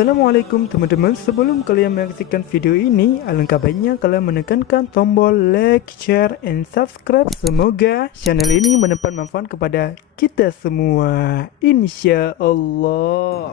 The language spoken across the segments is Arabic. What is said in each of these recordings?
Assalamualaikum teman-teman, sebelum kalian menyaksikan video ini, alangkah baiknya kalian menekankan tombol like, share, and subscribe. Semoga channel ini mendapat manfaat kepada kita semua, insya Allah.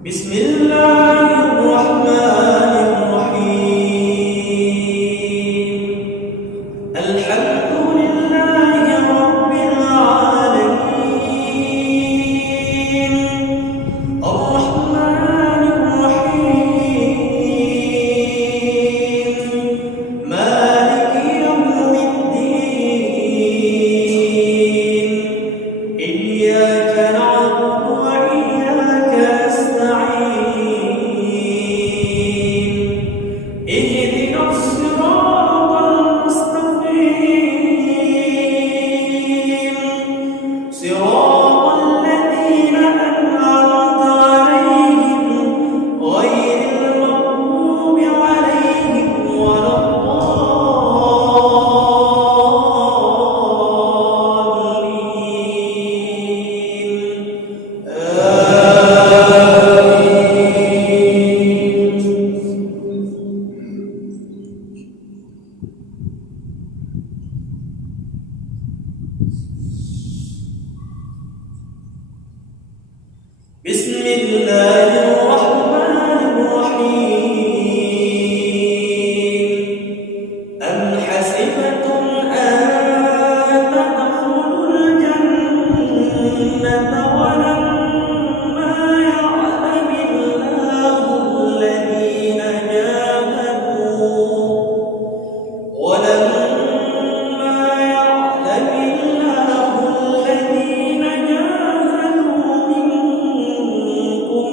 Bismillahirrahmanirrahim. Alhamdulillahi Rabbil alamin. Ar-Rahmanir-Rahim. Maliki yawmiddin. Iyyaka na'budu wa iyyaka nasta'in. اهدنا الصراط المستقيم صراط الذين أنعمت عليهم غير المغضوب عليهم ولا بسم الله الرحمن الرحيم أم حسبتم أن تدخلوا الجنة ولما يعلم الله الذين جاهدوا منكم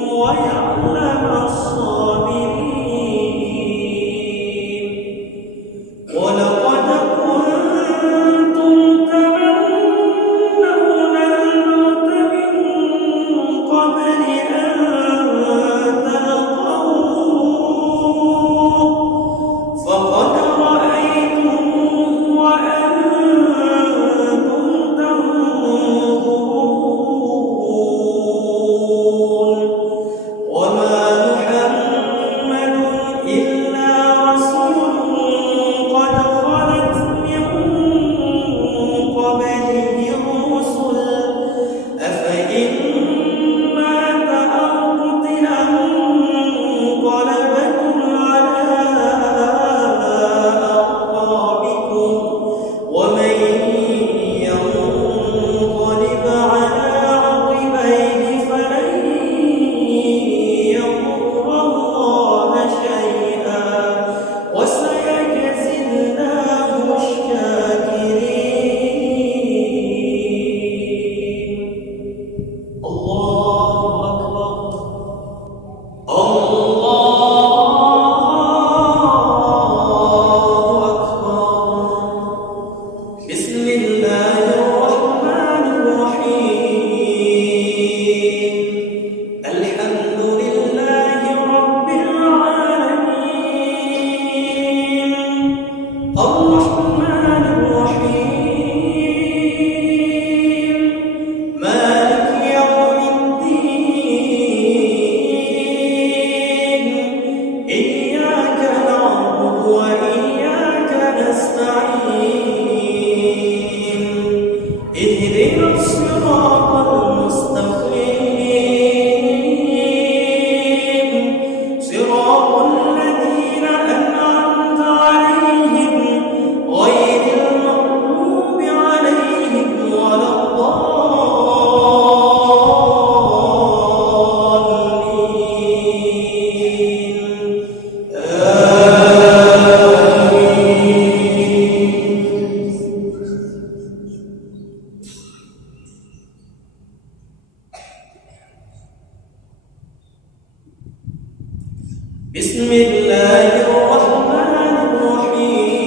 بسم الله الرحمن الرحيم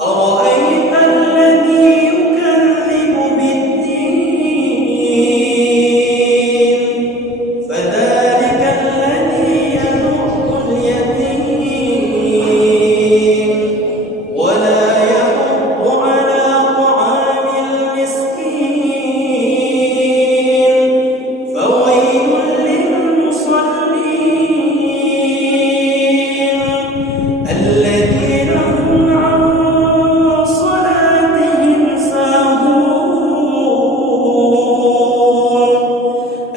أرأيت الذي يكذب بالدين فذلك الذي يدع اليتيم ولا يحض على طعام المسكين فويل للمصلين الذين هم عن صلاتهم ساهون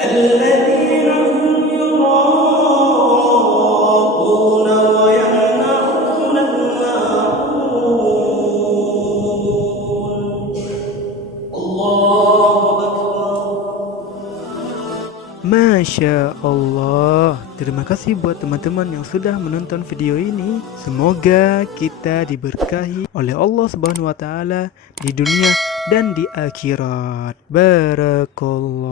الذين هم يراءون ويمنعون الماعون الله أكبر. Masya Allah. Terima kasih buat teman-teman yang sudah menonton video ini. Semoga kita diberkahi oleh Allah Subhanahu wa taala di dunia dan di akhirat. Barakallah.